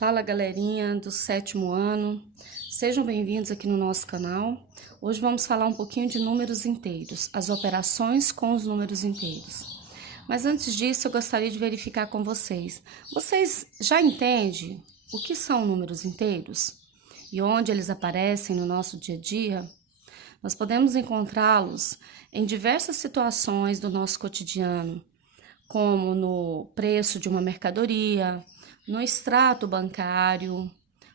Fala, galerinha do sétimo ano, sejam bem-vindos aqui no nosso canal. Hoje vamos falar um pouquinho de números inteiros, as operações com os números inteiros. Mas antes disso, eu gostaria de verificar com vocês. Vocês já entendem o que são números inteiros? E onde eles aparecem no nosso dia a dia? Nós podemos encontrá-los em diversas situações do nosso cotidiano, como no preço de uma mercadoria, no extrato bancário,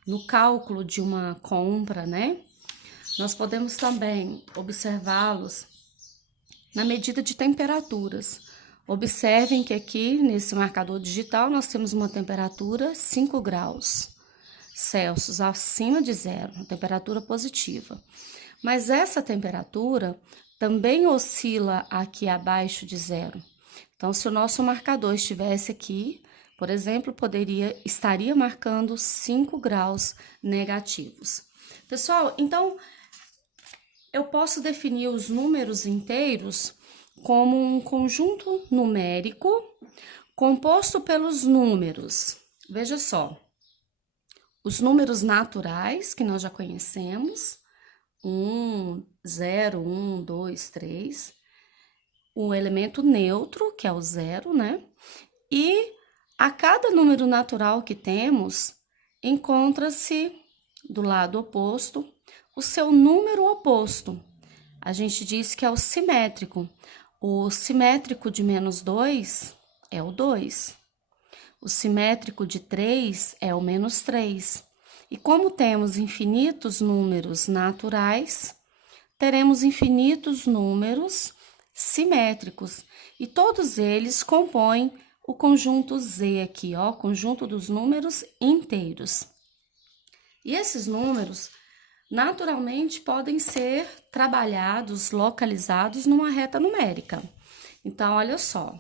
no cálculo de uma compra, né? Nós podemos também observá-los na medida de temperaturas. Observem que aqui nesse marcador digital nós temos uma temperatura 5 graus Celsius acima de zero, uma temperatura positiva. Mas essa temperatura também oscila aqui abaixo de zero. Então, se o nosso marcador estivesse aqui, por exemplo, estaria marcando 5 graus negativos. Pessoal, então, eu posso definir os números inteiros como um conjunto numérico composto pelos números. Veja só, os números naturais, que nós já conhecemos, 1, 0, 1, 2, 3, o elemento neutro, que é o zero, né? E a cada número natural que temos, encontra-se do lado oposto o seu número oposto. A gente diz que é o simétrico. O simétrico de -2 é o 2. O simétrico de 3 é o -3. E como temos infinitos números naturais, teremos infinitos números simétricos. E todos eles compõem o conjunto Z aqui, ó, conjunto dos números inteiros. E esses números, naturalmente, podem ser trabalhados, localizados numa reta numérica. Então, olha só.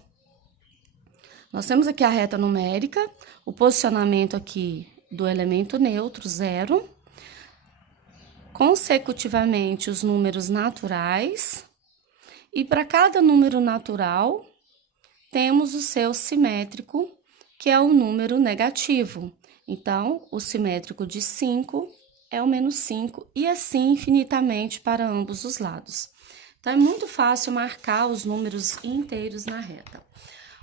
Nós temos aqui a reta numérica, o posicionamento aqui do elemento neutro, 0. Consecutivamente, os números naturais. E para cada número natural, temos o seu simétrico, que é o número negativo. Então, o simétrico de 5 é o -5 e assim infinitamente para ambos os lados. Então, é muito fácil marcar os números inteiros na reta.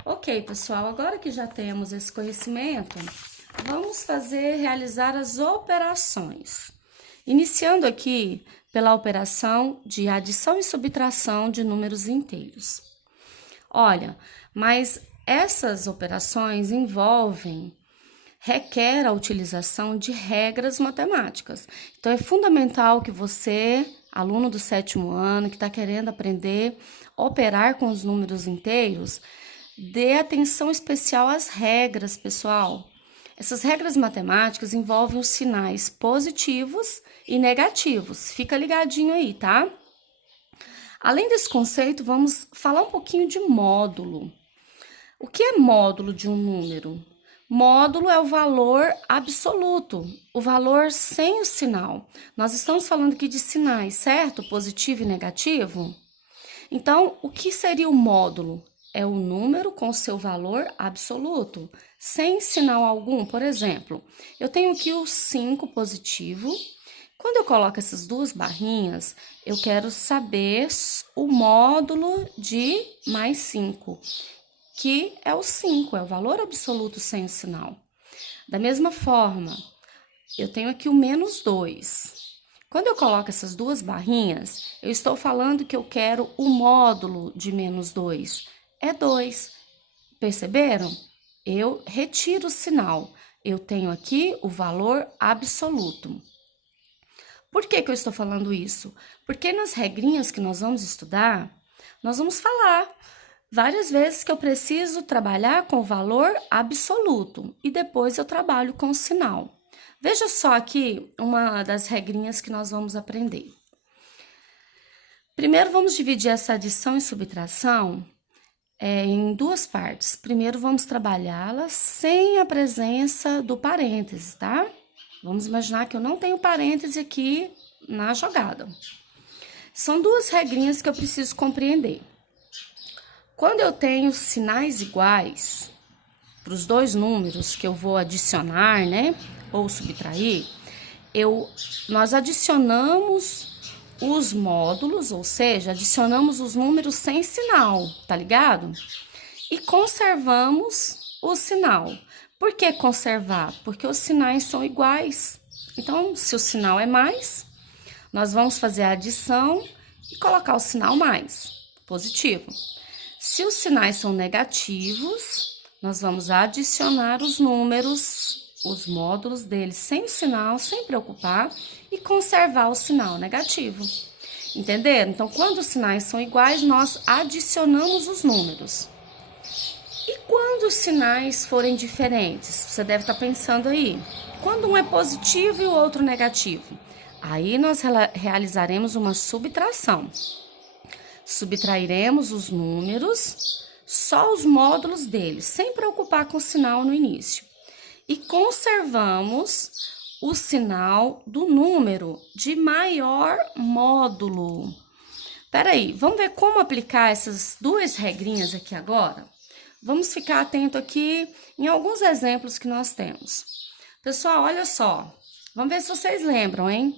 Ok, pessoal, agora que já temos esse conhecimento, vamos realizar as operações. Iniciando aqui pela operação de adição e subtração de números inteiros. Olha, mas essas operações requer a utilização de regras matemáticas. Então, é fundamental que você, aluno do sétimo ano, que está querendo aprender a operar com os números inteiros, dê atenção especial às regras, pessoal. Essas regras matemáticas envolvem os sinais positivos e negativos. Fica ligadinho aí, tá? Além desse conceito, vamos falar um pouquinho de módulo. O que é módulo de um número? Módulo é o valor absoluto, o valor sem o sinal. Nós estamos falando aqui de sinais, certo? Positivo e negativo. Então, o que seria o módulo? É o número com seu valor absoluto, sem sinal algum. Por exemplo, eu tenho aqui o 5 positivo. Quando eu coloco essas duas barrinhas, eu quero saber o módulo de mais 5, que é o 5, é o valor absoluto sem o sinal. Da mesma forma, eu tenho aqui o -2. Quando eu coloco essas duas barrinhas, eu estou falando que eu quero o módulo de -2, é 2. Perceberam? Eu retiro o sinal, eu tenho aqui o valor absoluto. Por que eu estou falando isso? Porque nas regrinhas que nós vamos estudar, nós vamos falar várias vezes que eu preciso trabalhar com o valor absoluto e depois eu trabalho com o sinal. Veja só aqui uma das regrinhas que nós vamos aprender. Primeiro, vamos dividir essa adição e subtração em duas partes. Primeiro, vamos trabalhá-la sem a presença do parênteses, tá? Vamos imaginar que eu não tenho parêntese aqui na jogada. São duas regrinhas que eu preciso compreender. Quando eu tenho sinais iguais, para os dois números que eu vou adicionar, né, ou subtrair, nós adicionamos os módulos, ou seja, adicionamos os números sem sinal, tá ligado? E conservamos o sinal. Por que conservar? Porque os sinais são iguais. Então, se o sinal é mais, nós vamos fazer a adição e colocar o sinal mais, positivo. Se os sinais são negativos, nós vamos adicionar os números, os módulos deles sem sinal, sem preocupar, e conservar o sinal negativo. Entenderam? Então, quando os sinais são iguais, nós adicionamos os números. E quando os sinais forem diferentes? Você deve estar pensando aí. Quando um é positivo e o outro negativo? Aí nós realizaremos uma subtração. Subtrairemos os números, só os módulos deles, sem preocupar com o sinal no início. E conservamos o sinal do número de maior módulo. Peraí, vamos ver como aplicar essas duas regrinhas aqui agora? Vamos ficar atento aqui em alguns exemplos que nós temos. Pessoal, olha só. Vamos ver se vocês lembram, hein?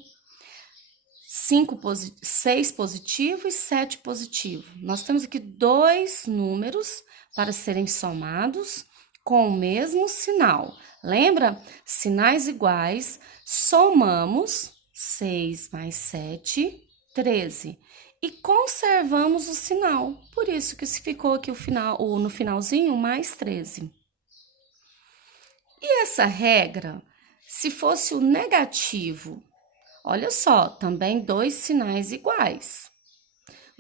6 positivo e 7 positivo. Nós temos aqui dois números para serem somados com o mesmo sinal. Lembra? Sinais iguais, somamos 6 mais 7, 13. E conservamos o sinal. Por isso que se ficou aqui no finalzinho, mais 13. E essa regra, se fosse o negativo, olha só, também dois sinais iguais.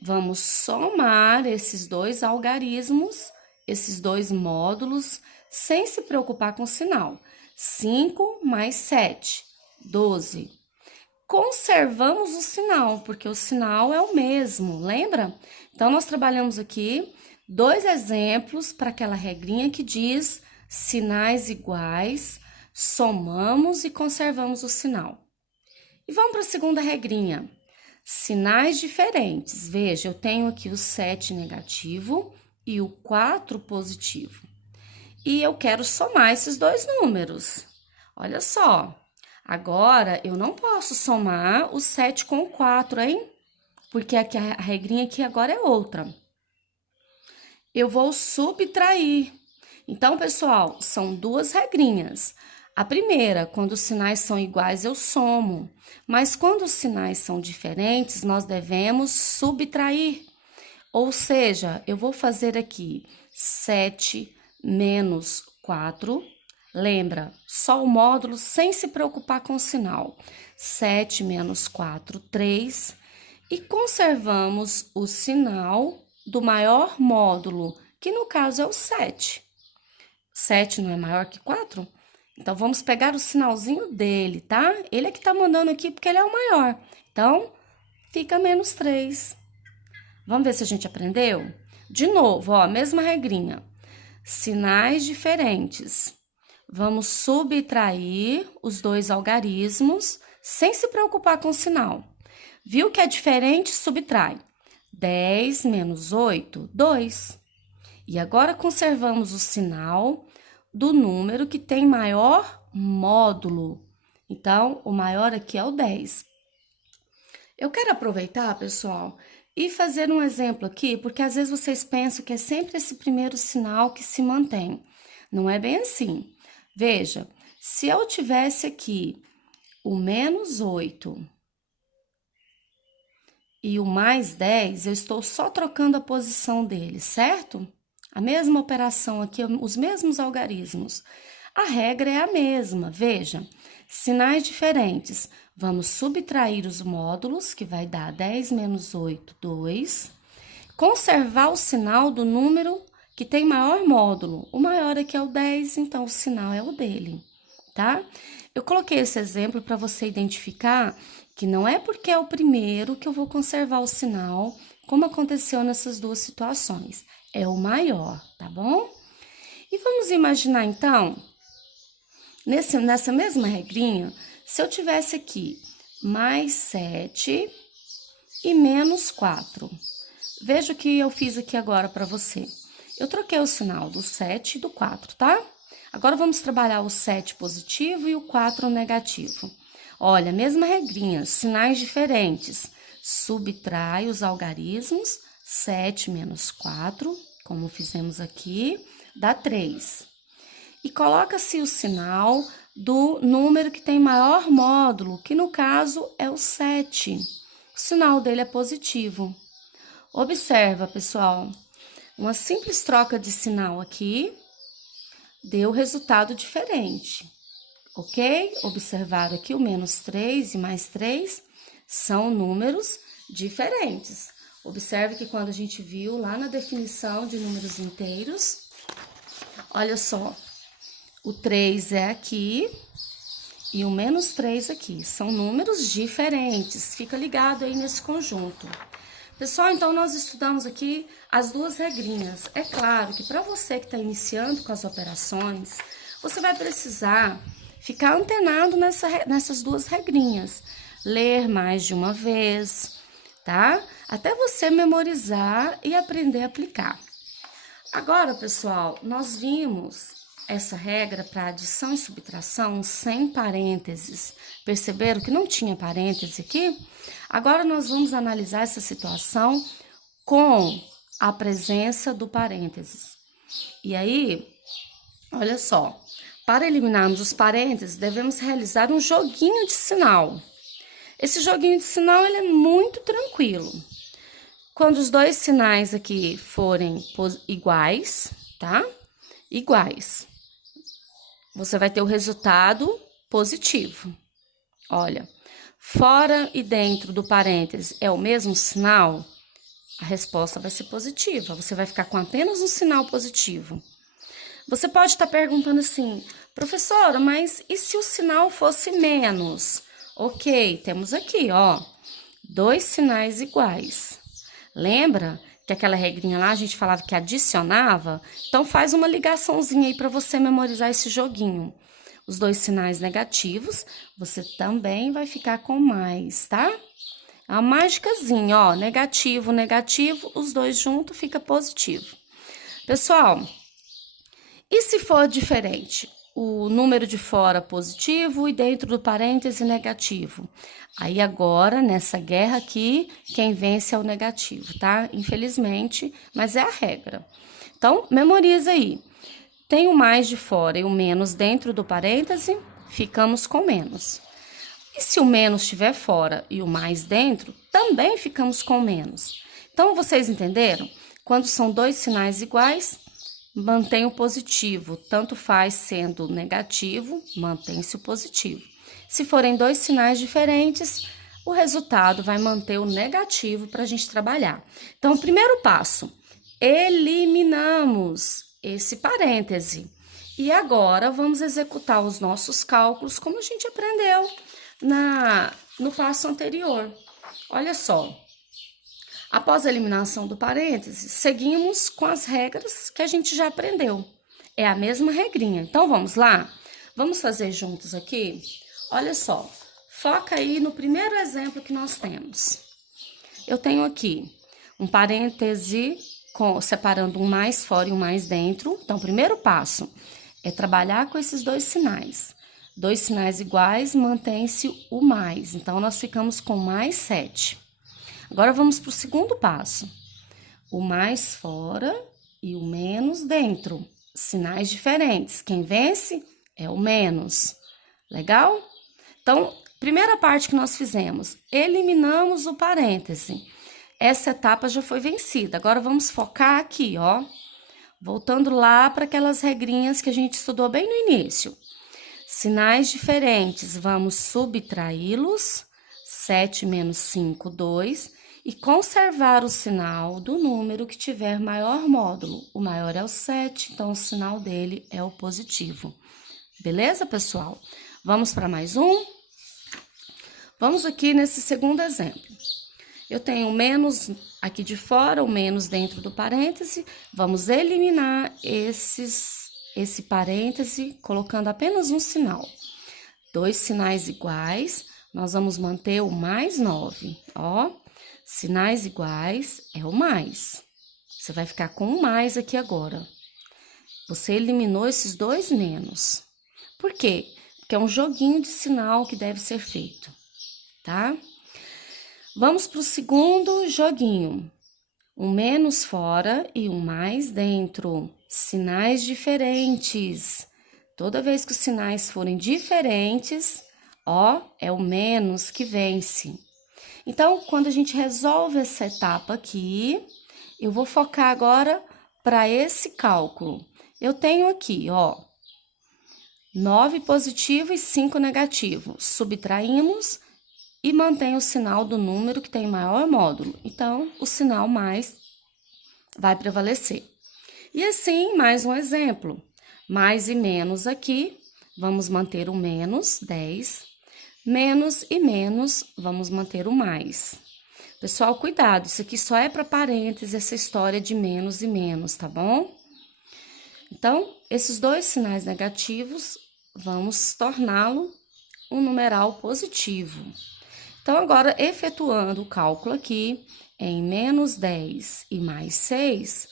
Vamos somar esses dois algarismos, esses dois módulos, sem se preocupar com o sinal. 5 mais 7, 12. Conservamos o sinal, porque o sinal é o mesmo, lembra? Então, nós trabalhamos aqui dois exemplos para aquela regrinha que diz sinais iguais, somamos e conservamos o sinal. E vamos para a segunda regrinha. Sinais diferentes. Veja, eu tenho aqui o 7 negativo e o 4 positivo. E eu quero somar esses dois números. Olha só. Agora, eu não posso somar o 7 com o 4, hein? Porque aqui a regrinha aqui agora é outra. Eu vou subtrair. Então, pessoal, são duas regrinhas. A primeira, quando os sinais são iguais, eu somo. Mas quando os sinais são diferentes, nós devemos subtrair. Ou seja, eu vou fazer aqui 7 menos 4. Lembra, só o módulo sem se preocupar com o sinal. 7 menos 4, 3. E conservamos o sinal do maior módulo, que no caso é o 7. 7 não é maior que 4? Então, vamos pegar o sinalzinho dele, tá? Ele é que tá mandando aqui porque ele é o maior. Então, fica menos 3. Vamos ver se a gente aprendeu? De novo, ó, mesma regrinha. Sinais diferentes. Vamos subtrair os dois algarismos sem se preocupar com o sinal. Viu que é diferente? Subtrai. 10 menos 8, 2. E agora conservamos o sinal do número que tem maior módulo. Então, o maior aqui é o 10. Eu quero aproveitar, pessoal, e fazer um exemplo aqui, porque às vezes vocês pensam que é sempre esse primeiro sinal que se mantém. Não é bem assim. Veja, se eu tivesse aqui o menos 8 e o mais 10, eu estou só trocando a posição deles, certo? A mesma operação aqui, os mesmos algarismos. A regra é a mesma, veja, sinais diferentes. Vamos subtrair os módulos, que vai dar 10 menos 8, 2. Conservar o sinal do número que tem maior módulo. O maior aqui é o 10, então o sinal é o dele, tá? Eu coloquei esse exemplo para você identificar que não é porque é o primeiro que eu vou conservar o sinal, como aconteceu nessas duas situações. É o maior, tá bom? E vamos imaginar, então, nessa mesma regrinha, se eu tivesse aqui mais 7 e menos 4. Veja o que eu fiz aqui agora para você. Eu troquei o sinal do 7 e do 4, tá? Agora, vamos trabalhar o 7 positivo e o 4 negativo. Olha, mesma regrinha, sinais diferentes. Subtrai os algarismos, 7 menos 4, como fizemos aqui, dá 3. E coloca-se o sinal do número que tem maior módulo, que no caso é o 7. O sinal dele é positivo. Observa, pessoal, uma simples troca de sinal aqui deu resultado diferente, ok? Observaram aqui o menos 3 e mais 3 são números diferentes. Observe que quando a gente viu lá na definição de números inteiros, olha só, o 3 é aqui e o menos 3 aqui. São números diferentes. Fica ligado aí nesse conjunto. Pessoal, então nós estudamos aqui as duas regrinhas. É claro que para você que está iniciando com as operações, você vai precisar ficar antenado nessas duas regrinhas. Ler mais de uma vez, tá? Até você memorizar e aprender a aplicar. Agora, pessoal, nós vimos essa regra para adição e subtração sem parênteses. Perceberam que não tinha parêntese aqui? Agora, nós vamos analisar essa situação com a presença do parênteses. E aí, olha só, para eliminarmos os parênteses, devemos realizar um joguinho de sinal. Esse joguinho de sinal, ele é muito tranquilo. Quando os dois sinais aqui forem iguais, tá? Iguais. Você vai ter o resultado positivo. Olha, fora e dentro do parêntese é o mesmo sinal, a resposta vai ser positiva. Você vai ficar com apenas um sinal positivo. Você pode estar perguntando assim, professora, mas e se o sinal fosse menos? Ok, temos aqui, ó, dois sinais iguais. Lembra que aquela regrinha lá a gente falava que adicionava? Então, faz uma ligaçãozinha aí para você memorizar esse joguinho. Os dois sinais negativos, você também vai ficar com mais, tá? É uma mágicazinha, ó, negativo, negativo, os dois juntos fica positivo. Pessoal, e se for diferente? O número de fora positivo e dentro do parêntese negativo. Aí agora, nessa guerra aqui, quem vence é o negativo, tá? Infelizmente, mas é a regra. Então, memoriza aí. Tem o mais de fora e o menos dentro do parêntese, ficamos com menos. E se o menos estiver fora e o mais dentro, também ficamos com menos. Então, vocês entenderam? Quando são dois sinais iguais, mantém o positivo, tanto faz sendo negativo, mantém-se o positivo. Se forem dois sinais diferentes, o resultado vai manter o negativo para a gente trabalhar. Então, o primeiro passo, eliminamos esse parêntese. E agora, vamos executar os nossos cálculos como a gente aprendeu no passo anterior. Olha só. Após a eliminação do parêntese, seguimos com as regras que a gente já aprendeu. É a mesma regrinha. Então, vamos lá? Vamos fazer juntos aqui? Olha só, foca aí no primeiro exemplo que nós temos. Eu tenho aqui um parêntese separando um mais fora e um mais dentro. Então, o primeiro passo é trabalhar com esses dois sinais. Dois sinais iguais, mantém-se o mais. Então, nós ficamos com mais 7. Agora, vamos para o segundo passo. O mais fora e o menos dentro. Sinais diferentes. Quem vence é o menos. Legal? Então, primeira parte que nós fizemos, eliminamos o parêntese. Essa etapa já foi vencida. Agora, vamos focar aqui, ó. Voltando lá para aquelas regrinhas que a gente estudou bem no início. Sinais diferentes, vamos subtraí-los. 7 menos 5, 2. E conservar o sinal do número que tiver maior módulo. O maior é o 7, então o sinal dele é o positivo. Beleza, pessoal? Vamos para mais um? Vamos aqui nesse segundo exemplo. Eu tenho o menos aqui de fora, o menos dentro do parêntese. Vamos eliminar esse parêntese, colocando apenas um sinal. Dois sinais iguais, nós vamos manter o mais 9, ó. Sinais iguais é o mais. Você vai ficar com o mais aqui agora. Você eliminou esses dois menos. Por quê? Porque é um joguinho de sinal que deve ser feito, tá? Vamos para o segundo joguinho. Um menos fora e um mais dentro. Sinais diferentes. Toda vez que os sinais forem diferentes, ó, é o menos que vence. Então, quando a gente resolve essa etapa aqui, eu vou focar agora para esse cálculo. Eu tenho aqui, ó, 9 positivo e 5 negativo. Subtraímos e mantém o sinal do número que tem maior módulo. Então, o sinal mais vai prevalecer. E assim, mais um exemplo. Mais e menos aqui, vamos manter o menos, 10. Menos e menos, vamos manter o mais. Pessoal, cuidado, isso aqui só é para parênteses, essa história de menos e menos, tá bom? Então, esses dois sinais negativos, vamos torná-lo um numeral positivo. Então, agora, efetuando o cálculo aqui, em menos 10 e mais 6,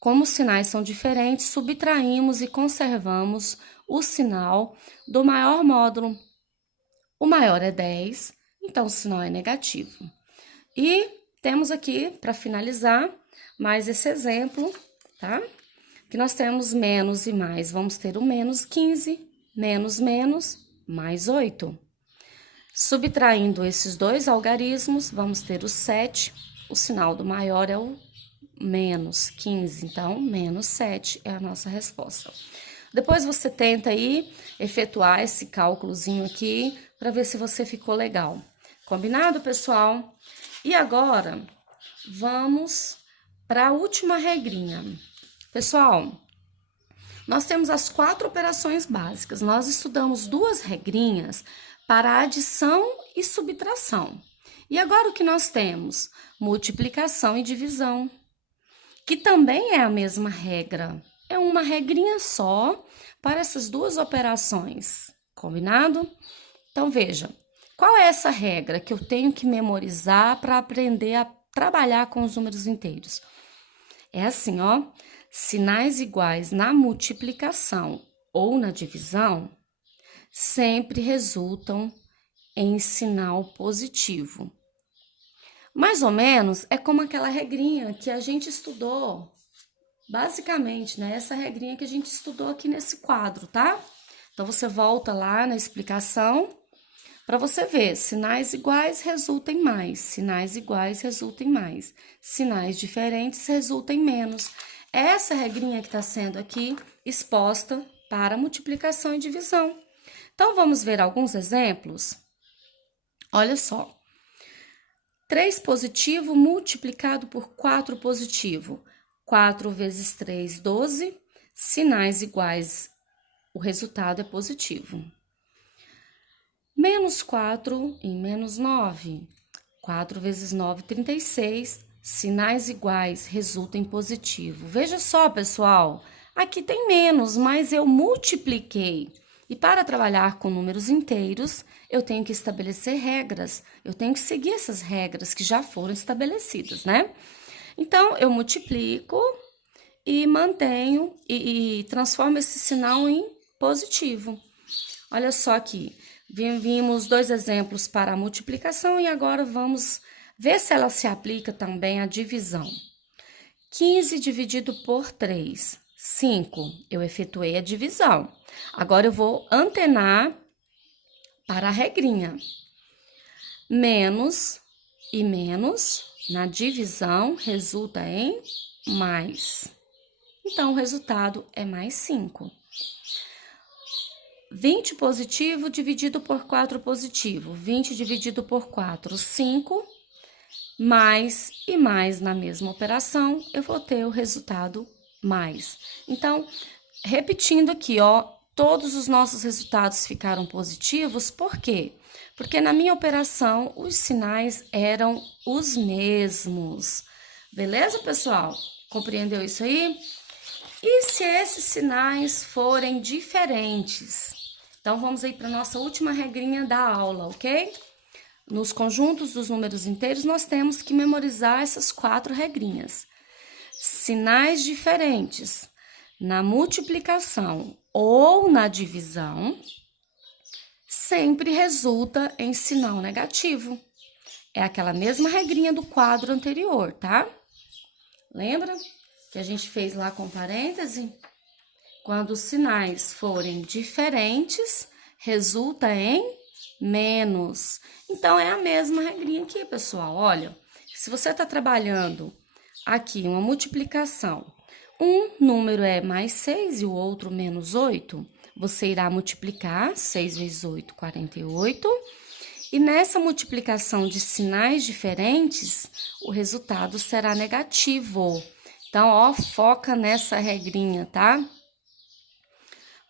como os sinais são diferentes, subtraímos e conservamos o sinal do maior módulo. O maior é 10, então o sinal é negativo. E temos aqui, para finalizar, mais esse exemplo, tá? Que nós temos menos e mais, vamos ter o menos 15, menos, mais 8. Subtraindo esses dois algarismos, vamos ter o 7, o sinal do maior é o menos 15, então, menos 7 é a nossa resposta. Depois você tenta aí efetuar esse cálculozinho aqui, para ver se você ficou legal. Combinado, pessoal? E agora, vamos para a última regrinha. Pessoal, nós temos as 4 operações básicas. Nós estudamos 2 regrinhas para adição e subtração. E agora o que nós temos? Multiplicação e divisão, que também é a mesma regra. É uma regrinha só para essas 2 operações. Combinado? Então, veja, qual é essa regra que eu tenho que memorizar para aprender a trabalhar com os números inteiros? É assim, ó, sinais iguais na multiplicação ou na divisão sempre resultam em sinal positivo. Mais ou menos é como aquela regrinha que a gente estudou, basicamente, né? Essa regrinha que a gente estudou aqui nesse quadro, tá? Então, você volta lá na explicação para você ver, sinais iguais resultam em mais, sinais iguais resultam em mais, sinais diferentes resultam em menos. Essa regrinha que está sendo aqui exposta para multiplicação e divisão. Então, vamos ver alguns exemplos? Olha só. 3 positivo multiplicado por 4 positivo. 4 vezes 3, 12. Sinais iguais, o resultado é positivo. Menos 4 e menos 9. 4 vezes 9, 36. Sinais iguais resultam em positivo. Veja só, pessoal, aqui tem menos, mas eu multipliquei. E para trabalhar com números inteiros, eu tenho que estabelecer regras. Eu tenho que seguir essas regras que já foram estabelecidas, né? Então, eu multiplico e mantenho e transformo esse sinal em positivo. Olha só aqui. Vimos 2 exemplos para a multiplicação e agora vamos ver se ela se aplica também à divisão. 15 dividido por 3, 5. Eu efetuei a divisão. Agora eu vou antenar para a regrinha. Menos e menos na divisão resulta em mais. Então, o resultado é mais 5. 20 positivo dividido por 4 positivo. 20 dividido por 4, 5. Mais e mais na mesma operação, eu vou ter o resultado mais. Então, repetindo aqui, ó, todos os nossos resultados ficaram positivos. Por quê? Porque na minha operação, os sinais eram os mesmos. Beleza, pessoal? Compreendeu isso aí? E se esses sinais forem diferentes? Então, vamos aí para a nossa última regrinha da aula, ok? Nos conjuntos dos números inteiros, nós temos que memorizar essas 4 regrinhas. Sinais diferentes na multiplicação ou na divisão, sempre resulta em sinal negativo. É aquela mesma regrinha do quadro anterior, tá? Lembra que a gente fez lá com parêntese? Quando os sinais forem diferentes, resulta em menos. Então, é a mesma regrinha aqui, pessoal. Olha, se você está trabalhando aqui uma multiplicação, um número é mais 6 e o outro menos 8, você irá multiplicar 6 vezes 8, 48. E nessa multiplicação de sinais diferentes, o resultado será negativo. Então, ó, foca nessa regrinha, tá?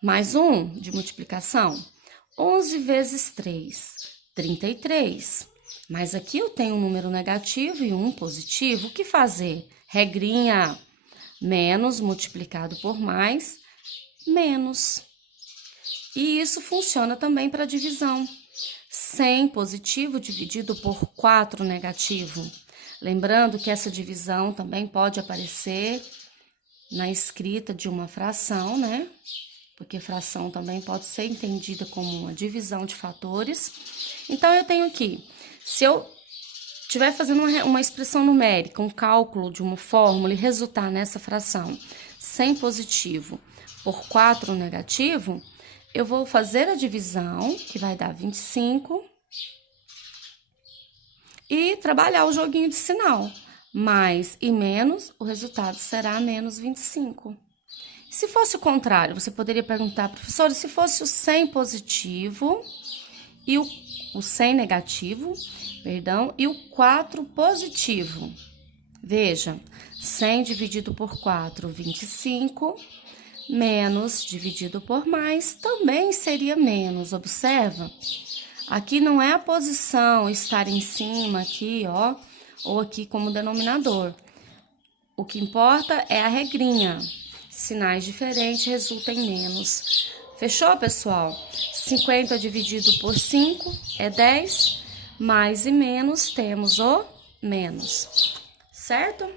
Mais um de multiplicação. 11 vezes 3, 33. Mas aqui eu tenho um número negativo e um positivo. O que fazer? Regrinha. Menos multiplicado por mais, menos. E isso funciona também para divisão. 100 positivo dividido por 4 negativo. Lembrando que essa divisão também pode aparecer na escrita de uma fração, né? Porque fração também pode ser entendida como uma divisão de fatores. Então, eu tenho aqui, se eu estiver fazendo uma expressão numérica, um cálculo de uma fórmula e resultar nessa fração 100 positivo por 4 negativo, eu vou fazer a divisão, que vai dar 25, e trabalhar o joguinho de sinal. Mais e menos, o resultado será menos 25. Se fosse o contrário, você poderia perguntar, professora, se fosse o 100 positivo e o 100 negativo, perdão, e o 4 positivo. Veja, 100 dividido por 4, 25, menos dividido por mais, também seria menos, observa? Aqui não é a posição estar em cima, aqui, ó, ou aqui como denominador. O que importa é a regrinha. Sinais diferentes resultam em menos. Fechou, pessoal? 50 dividido por 5 é 10, mais e menos temos o menos, certo?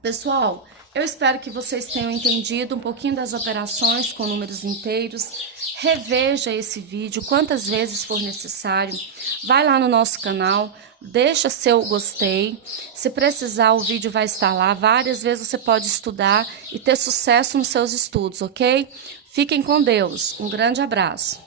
Pessoal, eu espero que vocês tenham entendido um pouquinho das operações com números inteiros. Reveja esse vídeo quantas vezes for necessário. Vai lá no nosso canal, deixa seu gostei. Se precisar, o vídeo vai estar lá. Várias vezes você pode estudar e ter sucesso nos seus estudos, ok? Fiquem com Deus. Um grande abraço.